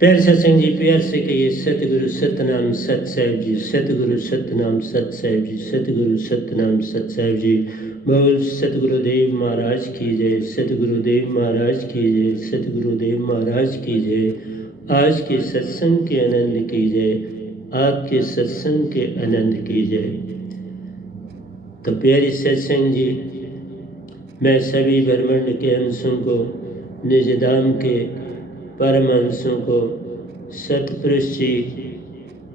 प्यारे सत्संग जी, प्यार से कहिए सतगुरु सतनाम सत साहिब जी, सतगुरु सतनाम सत साहिब जी, सतगुरु सतनाम सत साहिब जी। बोल सतगुरुदेव महाराज की जय, सतगुरुदेव महाराज की जय, सतगुरुदेव महाराज की जय। आज के सत्संग के आनंद की जय, आपके सत्संग के आनंद की जय। तो प्यारी सत्संग जी, मैं सभी ब्रह्मांड के अंशों को, निज धाम के परम अंशों को, सतपुरुष जी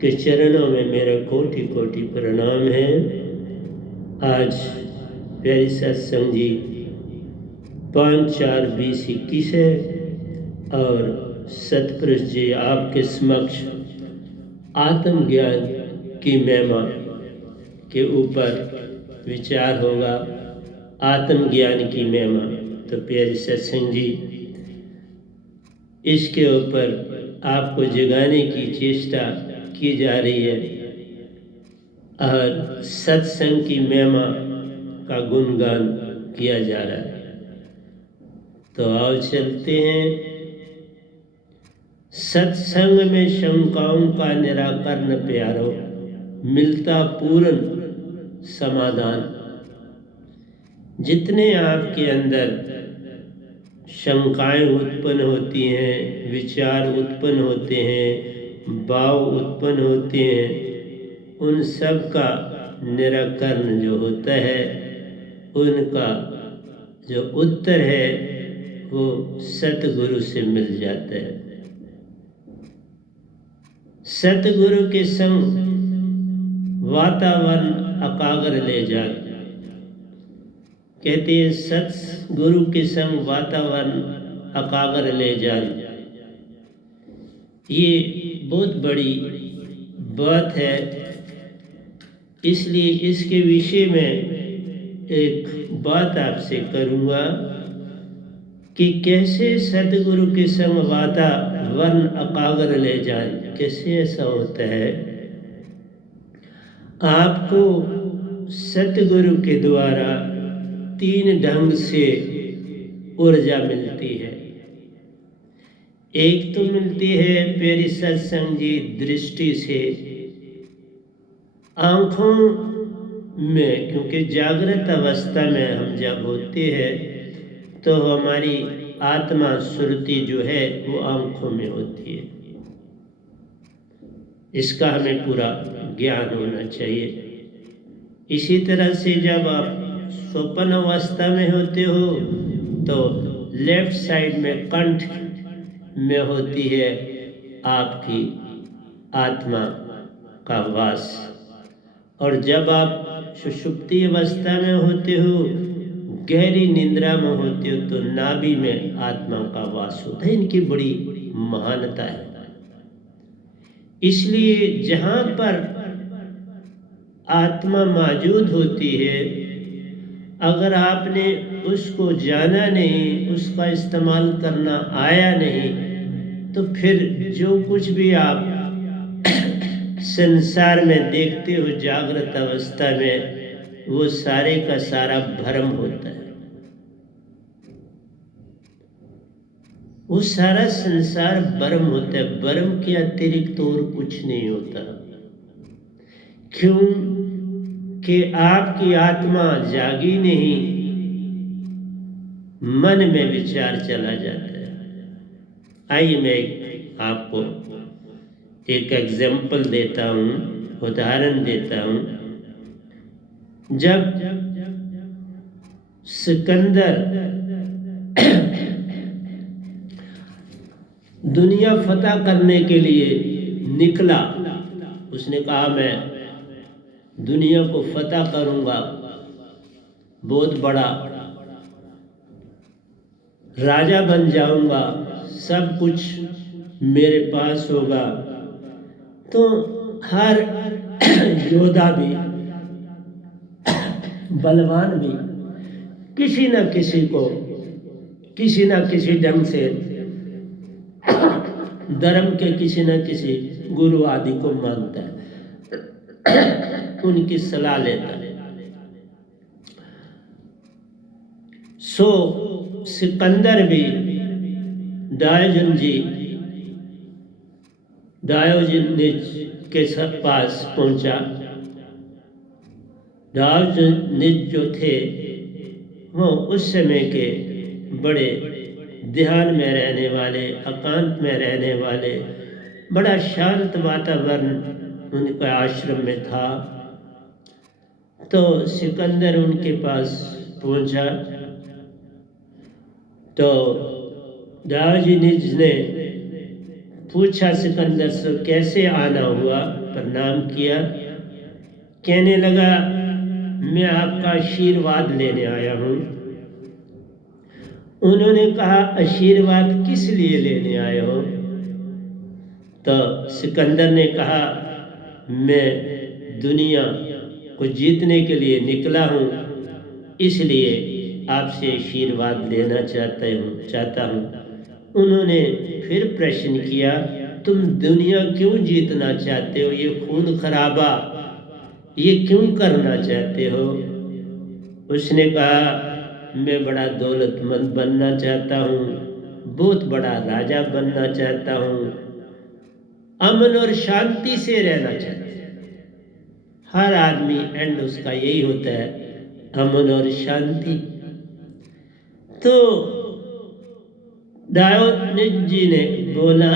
के चरणों में मेरा कोटि कोटि प्रणाम है। आज प्यारी सत्संग जी 5/4/2021 है और सतपुरुष जी आपके समक्ष आत्मज्ञान की महिमा के ऊपर विचार होगा। आत्मज्ञान की महिमा, तो प्यारी सत्संग जी इसके ऊपर आपको जगाने की चेष्टा की जा रही है और सत्संग की महिमा का गुणगान किया जा रहा है। तो आओ चलते हैं। सत्संग में शंकाओं का निराकरण प्यारो, मिलता पूर्ण समाधान। जितने आपके अंदर शंकाएं उत्पन्न होती हैं, विचार उत्पन्न होते हैं, भाव उत्पन्न होते हैं, उन सब का निराकरण जो होता है, उनका जो उत्तर है वो सतगुरु से मिल जाता है। सतगुरु के संग वातावरण एकाग्र ले जाए। कहते हैं सतगुरु के संग वातावरण एकाग्र ले जाए। ये बहुत बड़ी बात है, इसलिए इसके विषय में एक बात आपसे करूँगा कि कैसे सतगुरु के संग वातावरण एकाग्र ले जाए। कैसे ऐसा होता है? आपको सतगुरु के द्वारा 3 ढंग से ऊर्जा मिलती है। एक तो मिलती है प्यारी सत्संग जी दृष्टि से, आँखों में, क्योंकि जागृत अवस्था में हम जब होते हैं तो हमारी आत्मा श्रुति जो है वो आँखों में होती है। इसका हमें पूरा ज्ञान होना चाहिए। इसी तरह से जब आप स्वप्न अवस्था में होते हो तो लेफ्ट साइड में कंठ में होती है आपकी आत्मा का वास, और जब आप सुषुप्ति अवस्था में होते हो, गहरी निद्रा में होते हो, तो नाभि में आत्मा का वास होता है। इनकी बड़ी महानता है। इसलिए जहाँ पर आत्मा मौजूद होती है, अगर आपने उसको जाना नहीं, उसका इस्तेमाल करना आया नहीं, तो फिर जो कुछ भी आप संसार में देखते हो जागृत अवस्था में, वो सारे का सारा भ्रम होता है। वो सारा संसार भ्रम होता है। भ्रम के अतिरिक्त और कुछ नहीं होता। क्यों कि आपकी आत्मा जागी नहीं, मन में विचार चला जाता है। आइए मैं आपको एक एग्जाम्पल देता हूँ, उदाहरण देता हूँ। जब सिकंदर दुनिया फतह करने के लिए निकला, उसने कहा मैं दुनिया को फतह करूँगा, बहुत बड़ा राजा बन जाऊँगा, सब कुछ मेरे पास होगा। तो हर योद्धा भी, बलवान भी किसी न किसी को किसी न किसी ढंग से धर्म के किसी न किसी गुरु आदि को मानता है, उनकी सलाह लेता है। सो सिकंदर भी डायोजन जी डायोजनीज के पास पहुंचा। डायोजनीज जो थे वो उस समय के बड़े ध्यान में रहने वाले, एकांत में रहने वाले, बड़ा शांत वातावरण उनका आश्रम में था। तो सिकंदर उनके पास पहुंचा तो डायोजनीज ने पूछा सिकंदर से कैसे आना हुआ, प्रणाम किया। कहने लगा मैं आपका आशीर्वाद लेने आया हूँ। उन्होंने कहा आशीर्वाद किस लिए लेने आए हो? तो सिकंदर ने कहा मैं दुनिया को जीतने के लिए निकला हूँ, इसलिए आपसे आशीर्वाद लेना चाहता हूँ। उन्होंने फिर प्रश्न किया तुम दुनिया क्यों जीतना चाहते हो? ये खून खराबा ये क्यों करना चाहते हो? उसने कहा मैं बड़ा दौलतमंद बनना चाहता हूँ, बहुत बड़ा राजा बनना चाहता हूँ, अमन और शांति से रहना चाहता हूँ। हर आदमी एंड उसका यही होता है, अमन और शांति। तो डायोजनीज जी ने बोला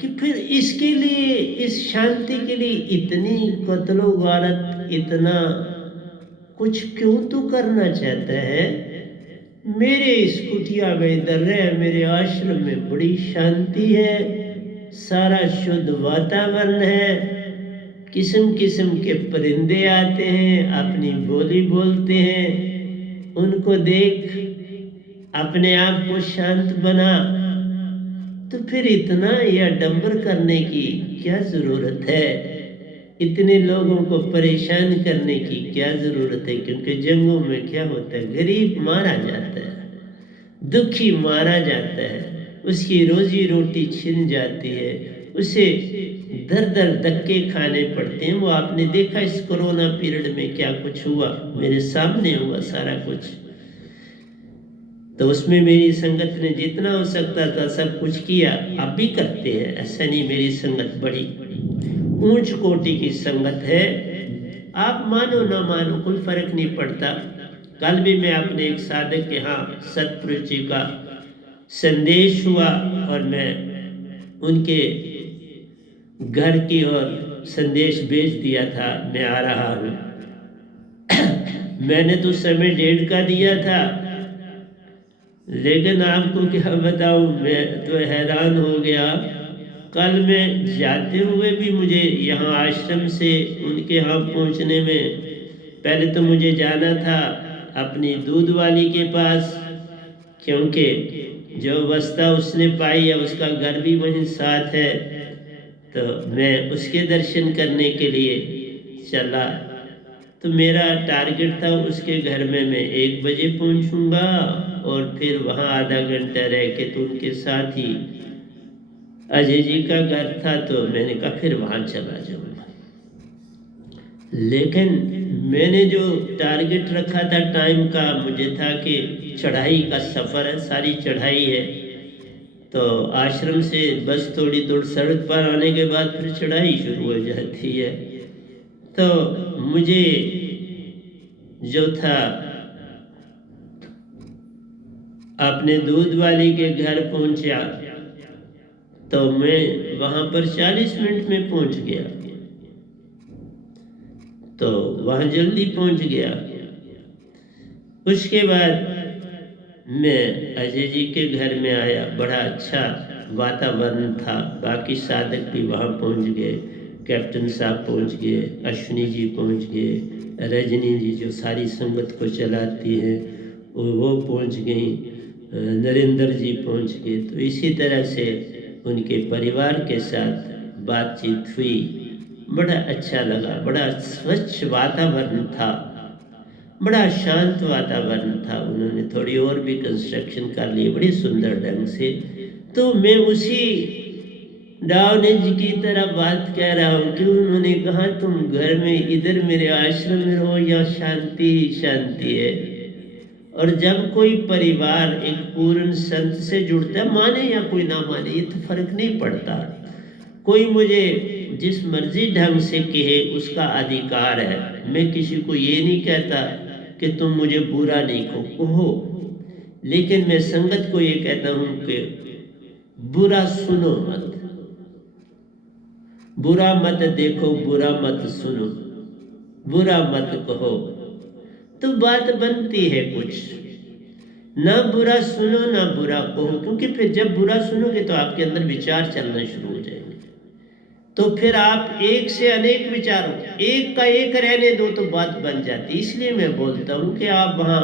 कि फिर इसके लिए, इस शांति के लिए इतनी कत्लो गारत, इतना कुछ क्यों तू करना चाहता है? मेरे इस कुटिया में इधर रह, मेरे आश्रम में बड़ी शांति है, सारा शुद्ध वातावरण है, किस्म किस्म के परिंदे आते हैं, अपनी बोली बोलते हैं, उनको देख अपने आप को शांत बना। तो फिर इतना यह डंबर करने की क्या जरूरत है? इतने लोगों को परेशान करने की क्या जरूरत है? क्योंकि जंगों में क्या होता है, गरीब मारा जाता है, दुखी मारा जाता है, उसकी रोजी रोटी छिन जाती है, उसे दर दर धक्के खाने पड़ते हैं। वो आपने देखा इस कोरोना पीरियड में क्या कुछ हुआ, मेरे सामने हुआ सारा कुछ। तो उसमें मेरी संगत ने जितना हो सकता था सब कुछ किया, अब भी करते हैं, ऐसा नहीं। मेरी संगत बड़ी ऊंच कोटि की संगत है, आप मानो ना मानो कोई फर्क नहीं पड़ता। कल भी मैं अपने एक साधक के यहाँ सतपुरुष जी का संदेश हुआ और मैं उनके घर की ओर संदेश भेज दिया था, मैं आ रहा हूँ। मैंने तो समय 1:30 का दिया था, लेकिन आपको क्या बताऊं, मैं तो हैरान हो गया। कल में जाते हुए भी मुझे यहाँ आश्रम से उनके यहाँ पहुँचने में पहले तो मुझे जाना था अपनी दूध वाली के पास, क्योंकि जो अवस्था उसने पाई है उसका घर भी वहीं साथ है। तो मैं उसके दर्शन करने के लिए चला। तो मेरा टारगेट था उसके घर में मैं 1 बजे पहुंचूंगा और फिर वहाँ आधा घंटा रह के तो उनके साथ ही अजय जी का घर था, तो मैंने कहा फिर वहाँ चला जाऊंगा। लेकिन मैंने जो टारगेट रखा था टाइम का, मुझे था कि चढ़ाई का सफ़र है, सारी चढ़ाई है, तो आश्रम से बस थोड़ी दूर सड़क पर आने के बाद फिर चढ़ाई शुरू हो जाती है। तो मुझे जो था अपने दूध वाली के घर पहुंचा, तो मैं वहाँ पर 40 मिनट में पहुंच गया, तो वहाँ जल्दी पहुंच गया। उसके बाद मैं अजय जी के घर में आया, बड़ा अच्छा वातावरण था, बाकी साधक भी वहाँ पहुँच गए, कैप्टन साहब पहुँच गए, अश्विनी जी पहुँच गए, रजनी जी जो सारी संगत को चलाती हैं वो पहुँच गई, नरेंद्र जी पहुँच गए। तो इसी तरह से उनके परिवार के साथ बातचीत हुई, बड़ा अच्छा लगा, बड़ा स्वच्छ वातावरण था, बड़ा शांत वातावरण था। उन्होंने थोड़ी और भी कंस्ट्रक्शन कर ली बड़ी सुंदर ढंग से। तो मैं उसी डायोजनीज की तरह बात कह रहा हूँ कि उन्होंने कहा तुम घर में इधर मेरे आश्रम में रहो, या शांति ही शांति है। और जब कोई परिवार एक पूर्ण संत से जुड़ता है, माने या कोई ना माने, ये तो फर्क नहीं पड़ता, कोई मुझे जिस मर्जी ढंग से कहे उसका अधिकार है। मैं किसी को ये नहीं कहता कि तुम मुझे बुरा नहीं कहो, लेकिन मैं संगत को ये कहता हूं कि बुरा सुनो मत, बुरा मत देखो, बुरा मत सुनो, बुरा मत कहो, तो बात बनती है कुछ। ना बुरा सुनो ना बुरा कहो, क्योंकि फिर जब बुरा सुनोगे तो आपके अंदर विचार चलना शुरू हो जाएंगे, तो फिर आप एक से अनेक विचारों, एक का एक रहने दो तो बात बन जाती। इसलिए मैं बोलता हूं कि आप वहां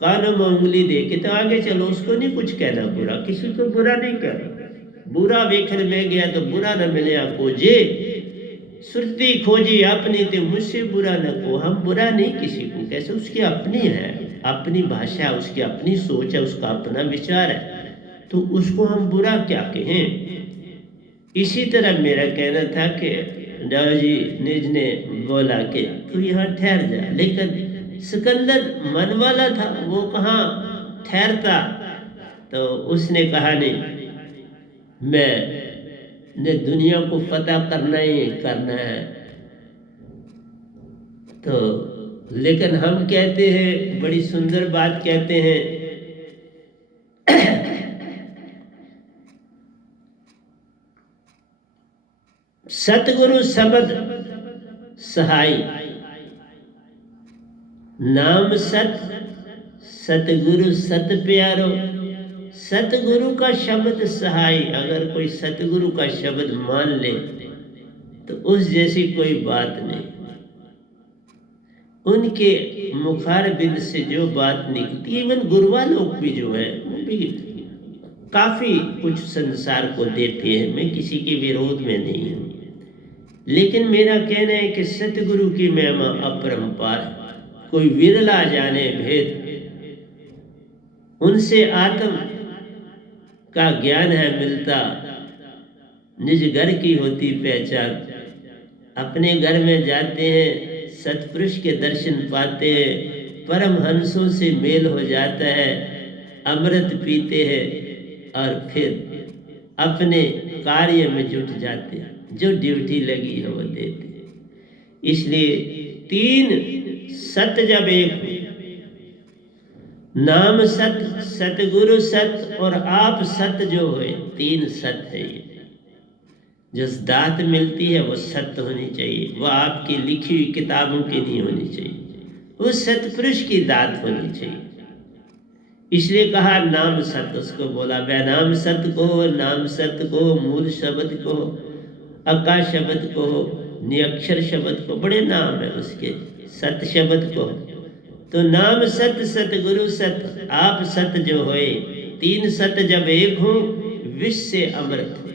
कानों में उंगली दे के तो आगे चलो, उसको नहीं कुछ कहना बुरा, किसी को बुरा नहीं कहना। बुरा वेखन में गया तो बुरा न मिले आपको जे, सुरती खोजी अपनी तो मुझसे बुरा न को। हम बुरा नहीं किसी को कैसे, उसकी अपनी है, अपनी भाषा, उसकी अपनी सोच है, उसका अपना विचार है, तो उसको हम बुरा क्या कहें। इसी तरह मेरा कहना था कि दाऊ जी निज ने बोला कि तू यहाँ ठहर जा, लेकिन सिकंदर मन वाला था, वो कहाँ ठहरता। तो उसने कहा नहीं, मैं दुनिया को फतह करना ही करना है। तो लेकिन हम कहते हैं, बड़ी सुंदर बात कहते हैं, सतगुरु शब्द सहाय, नाम सत, सतगुरु सत प्यारो। सतगुरु का शब्द सहाय, अगर कोई सतगुरु का शब्द मान ले तो उस जैसी कोई बात नहीं। उनके मुखारबिंद से जो बात निकलती, इवन गुरुआ लोग भी जो है वो भी काफी कुछ संसार को देते हैं, मैं किसी के विरोध में नहीं हूं, लेकिन मेरा कहना है कि सतगुरु की महिमा अपरंपार, कोई विरला जाने भेद। उनसे आत्म का ज्ञान है मिलता, निज घर की होती पहचान। अपने घर में जाते हैं, सतपुरुष के दर्शन पाते हैं, परम हंसों से मेल हो जाता है, अमृत पीते हैं और फिर अपने कार्य में जुट जाते हैं, जो ड्यूटी लगी है वो देते हैं। इसलिए तीन सत जब एक, नाम सत, सतगुरु सत और आप सत जो है, तीन सत है। ये जो दात मिलती है वो सत्य होनी चाहिए, वो आपकी लिखी हुई किताबों की नहीं होनी चाहिए, वो सतपुरुष की दात होनी चाहिए। इसलिए कहा नाम सत्य, उसको बोला वह नाम सत्य को, नाम सत्य को, मूल शब्द को, अका शब्द को, निअक्षर शब्द को, बड़े नाम है उसके, सत्य शब्द को। तो नाम सत्य, सतगुरु सत्य, आप सत्य जो होए, तीन सत्य जब एक हो, विष से अमृत हो,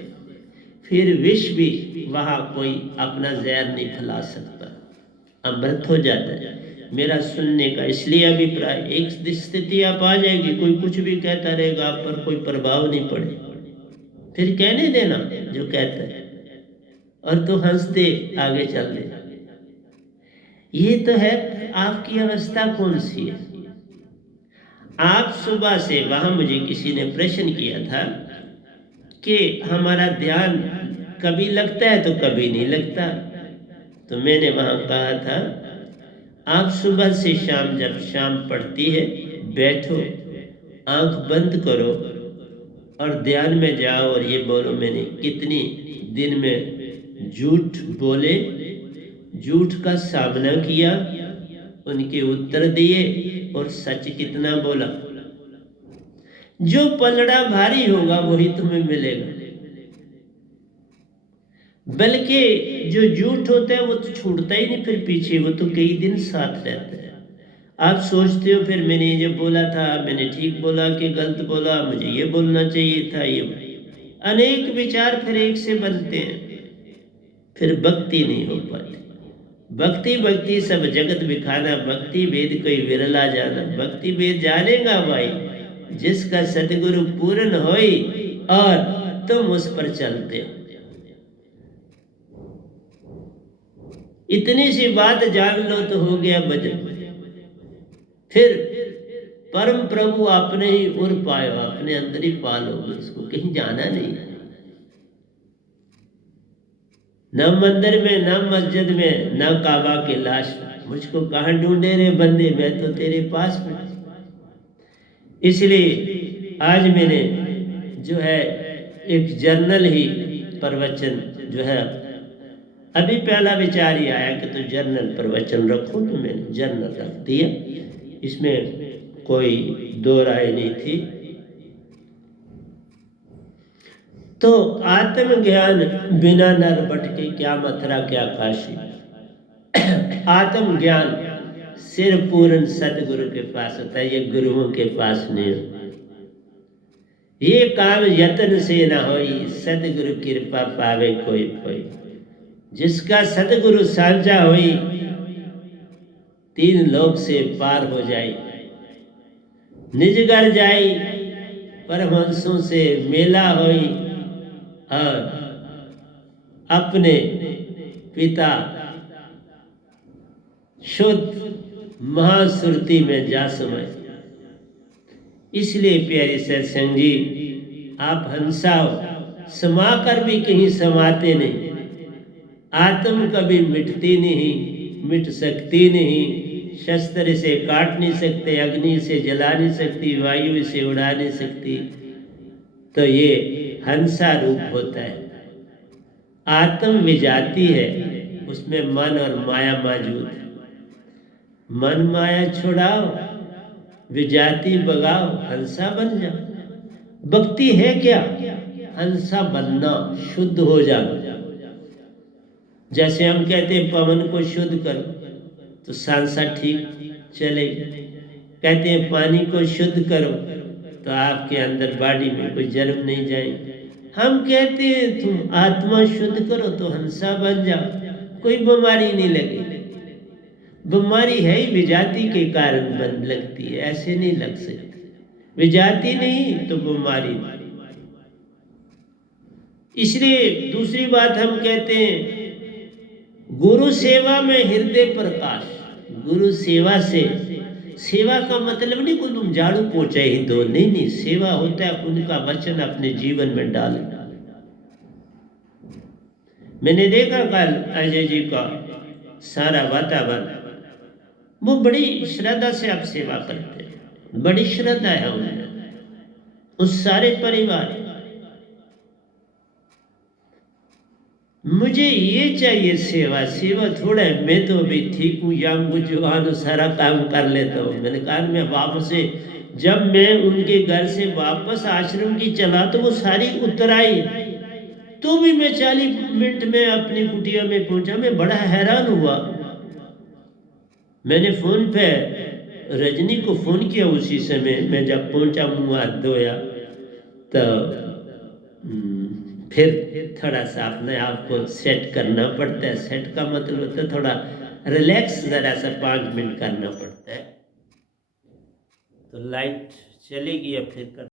फिर विष भी वहां कोई अपना जहर नहीं फैला सकता, अमृत हो जाता है। मेरा सुनने का इसलिए अभिप्राय, एक स्थिति आप आ जाएगी, कोई कुछ भी कहता रहेगा, आप पर कोई प्रभाव नहीं पड़े, फिर कहने देना जो कहता है, और तो हंसते आगे चल दे। ये तो है आपकी अवस्था कौन सी है। आप सुबह से वहां, मुझे किसी ने प्रश्न किया था कि हमारा ध्यान कभी लगता है तो कभी नहीं लगता, तो मैंने वहां कहा था आप सुबह से शाम, जब शाम पड़ती है, बैठो, आंख बंद करो और ध्यान में जाओ और ये बोलो मैंने कितनी दिन में झूठ बोले, झूठ का सामना किया, उनके उत्तर दिए, और सच कितना बोला। जो पलड़ा भारी होगा वही तुम्हें मिलेगा, बल्कि जो झूठ होता है वो तो छूटता ही नहीं, फिर पीछे वो तो कई दिन साथ रहता है। आप सोचते हो फिर मैंने ये बोला था, मैंने ठीक बोला कि गलत बोला, मुझे ये बोलना चाहिए था, ये अनेक विचार फिर एक से बनते हैं, फिर भक्ति नहीं हो पाती। भक्ति भक्ति सब जगत बिखाना, भक्ति वेद कोई विरला जाना। भक्ति वेद जानेगा भाई जिसका सतगुरु पूर्ण होई, और तुम उस पर चलते हो। इतनी सी बात जान लो तो हो गया भजन। फिर परम प्रभु आपने ही उर पायो, अपने अंदर ही पालो, उसको कहीं जाना नहीं। न मंदिर में, न मस्जिद में, न काबा की लाश में। मुझको कहाँ ढूंढे रे बंदे, मैं तो तेरे पास में। इसलिए आज मैंने जो है एक जर्नल ही प्रवचन जो है, अभी पहला विचार ही आया कि तो जर्नल प्रवचन रखो, तो मैंने जर्नल रख दिया। इसमें कोई दो राय नहीं थी। तो आत्मज्ञान बिना नर भटके, क्या मथुरा क्या काशी। आत्मज्ञान सिर्फ पूर्ण सदगुरु के पास होता है, ये गुरुओं के पास नहीं होता। ये काम यत्न से न होई, सदगुरु कृपा पावे कोई कोई। जिसका सदगुरु सांझा होई, 3 लोक से पार हो जाए। निज घर जाई, परमहंसों से मेला होई, और अपने पिता शुद्ध महासुरति में जा समय। इसलिए प्यारे सत्संग जी, आप हंसा हो, समा कर भी कहीं समाते नहीं। आत्म कभी मिटती नहीं, मिट सकती नहीं। शस्त्र से काट नहीं सकते, अग्नि से जला नहीं सकती, वायु से उड़ा नहीं सकती। तो ये हंसा रूप होता है। आत्म विजाती है, उसमें मन और माया मौजूद है। मन माया छुड़ाओ, विजाति बगाओ, हंसा बन जाओ। भक्ति है क्या? हंसा बनना, शुद्ध हो जाना। जैसे हम कहते हैं पवन को शुद्ध करो, तो सांसा ठीक चलेगी। कहते हैं पानी को शुद्ध करो, तो आपके अंदर बॉडी में कोई जर्म नहीं जाएंगे। हम कहते हैं तुम आत्मा शुद्ध करो तो हंसा बन जाओ, कोई बीमारी नहीं लगेगी। बीमारी है ही विजाति के कारण बन लगती है, ऐसे नहीं लग सकती। विजाति नहीं तो बीमारी नहीं। इसलिए दूसरी बात हम कहते हैं, गुरु सेवा में हृदय प्रकाश। गुरु सेवा से, सेवा का मतलब नहीं को तुम झाड़ू पोछा ही दो, नहीं नहीं। सेवा होता है उनका वचन अपने जीवन में डालना। मैंने देखा कल अजय जी का सारा वातावरण, वो बड़ी श्रद्धा से आप सेवा करते हैं, बड़ी श्रद्धा है उनमें, उस सारे परिवार। मुझे ये चाहिए सेवा, सेवा थोड़ा है। मैं तो अभी ठीक हूँ, यंग जवान, सारा काम कर लेता हूँ। मैंने कहा मैं वापस से, जब मैं उनके घर से वापस आश्रम की चला तो वो सारी उतर आई, तो भी मैं 40 मिनट में अपनी कुटिया में पहुंचा। मैं बड़ा हैरान हुआ। मैंने फोन पे रजनी को फोन किया उसी समय। मैं जब पहुंचा, मुँह हाथ धोया, तो फिर थोड़ा सा अपने आप को सेट करना पड़ता है। सेट का मतलब होता है थोड़ा रिलैक्स, ज़रा सा 5 मिनट करना पड़ता है। तो लाइट चलेगी या फिर कर